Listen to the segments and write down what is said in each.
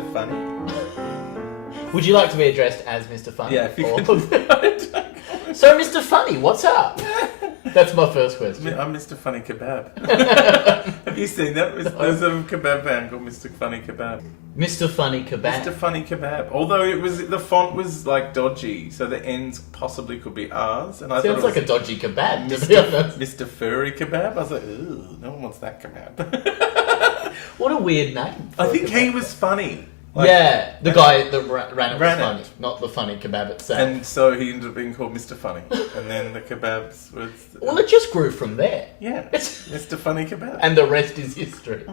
Mr. Funny. Would you like to be addressed as Mr. Funny? Yeah, if you Or- could. So, Mr. Funny, what's up? That's my first question. I'm Mr. Funny Kebab. Have you seen that? There's a kebab band called Mr. Funny Kebab. Mr. Funny Kebab. Mr. Funny Kebab. Although the font was like dodgy, so the ends possibly could be R's. And I Sounds thought like a dodgy kebab, to be Mr. honest. Mr. Furry Kebab. I was like, ooh, no one wants that kebab. What a weird name. I for a think kebab. he was funny. Yeah, the guy that ran it was Ran it. funny, not the funny kebab itself. And so he ended up being called Mr. Funny. And then the kebabs was... Well, it just grew from there. Yeah, Mr. Funny Kebab. And the rest is history.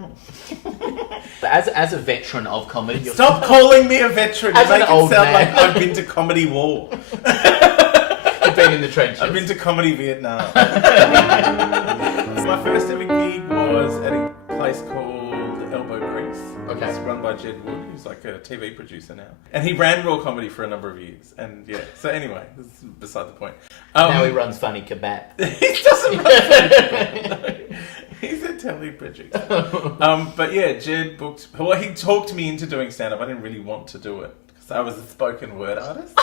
As a veteran of comedy... You're Stop calling me a veteran. You As an make it old sound man. like I've been to Comedy War. You've been in the trenches. I've been to Comedy Vietnam. My first ever gig was at a place called Elbow Grease. Okay. It's run by Jed Wood, who's like a TV producer now. And he ran Raw Comedy for a number of years. And yeah, so anyway, this is beside the point. Now he runs Funny Kebab. He doesn't run Funny Kebab, no. He's a telly producer. But yeah, Jed booked... Well, he talked me into doing stand-up. I didn't really want to do it because I was a spoken word artist.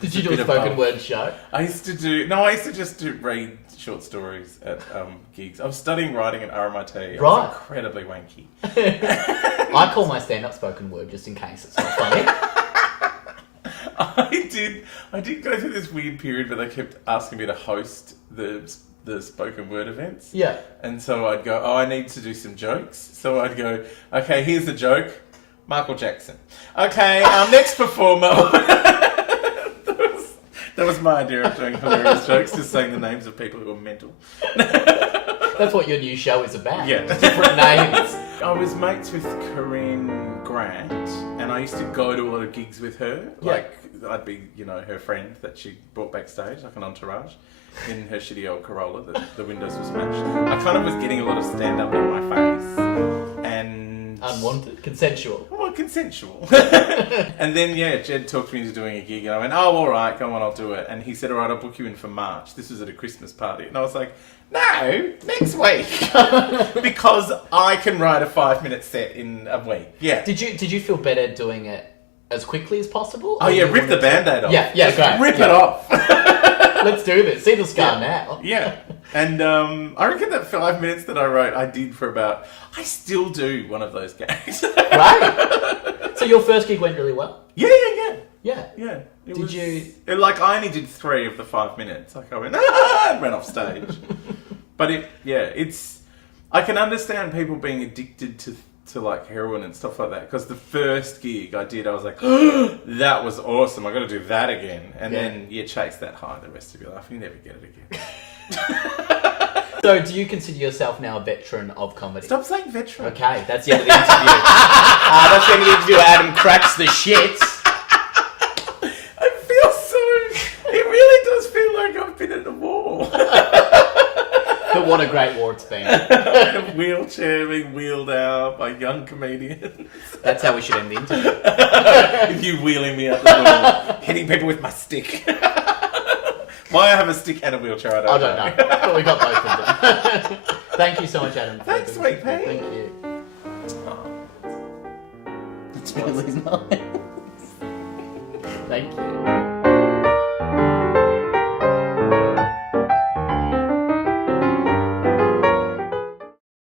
Did you do a spoken word show? I used to just read short stories at gigs. I was studying writing at RMIT. I was incredibly wanky. I call my stand-up spoken word just in case it's not funny. I did go through this weird period where they kept asking me to host the spoken word events. Yeah. And so I'd go, I need to do some jokes. So I'd go, okay, here's the joke. Michael Jackson. Okay, next performer. That was my idea of doing hilarious jokes, just saying the names of people who are mental. That's what your new show is about. Yeah. Different names. I was mates with Corinne Grant, and I used to go to a lot of gigs with her. Yeah. Like, I'd be, her friend that she brought backstage, like an entourage, in her shitty old Corolla that the windows were smashed. I kind of was getting a lot of stand-up in my face, and... Unwanted? Consensual? Well, consensual. And then, yeah, Jed talked me into doing a gig, and I went, oh, all right, go on, I'll do it. And he said, all right, I'll book you in for March. This was at a Christmas party. And I was like, no, next week. Because I can write a 5-minute set in a week. Yeah. Did you feel better doing it as quickly as possible? Oh, yeah, rip the Band-Aid off. Yeah, just great. Rip Yeah. it off. Let's do this. See the scar now. Yeah. And I reckon that 5 minutes that I wrote, I did for about... I still do one of those gags. Right. So your first gig went really well? Yeah. Yeah. Yeah. Did I only did 3 of the 5 minutes. Like I went, and ran off stage. But it's... I can understand people being addicted to like heroin and stuff like that. Because the first gig I did, I was like, that was awesome. I got to do that again. And then you chase that high the rest of your life. You never get it again. So do you consider yourself now a veteran of comedy? Stop saying veteran. Okay, that's the end of the interview. That's the end of the interview. Adam cracks the shit. I feel so... It really does feel like I've been in a war. But what a great war it's been. In a wheelchair being wheeled out by young comedians. That's how we should end the interview. With you wheeling me out the door, hitting people with my stick. Why I have a stick and a wheelchair, I don't know. But we got both of them. Thank you so much, Adam. Thanks, sweet pea. Thank you. Oh. It's really nice.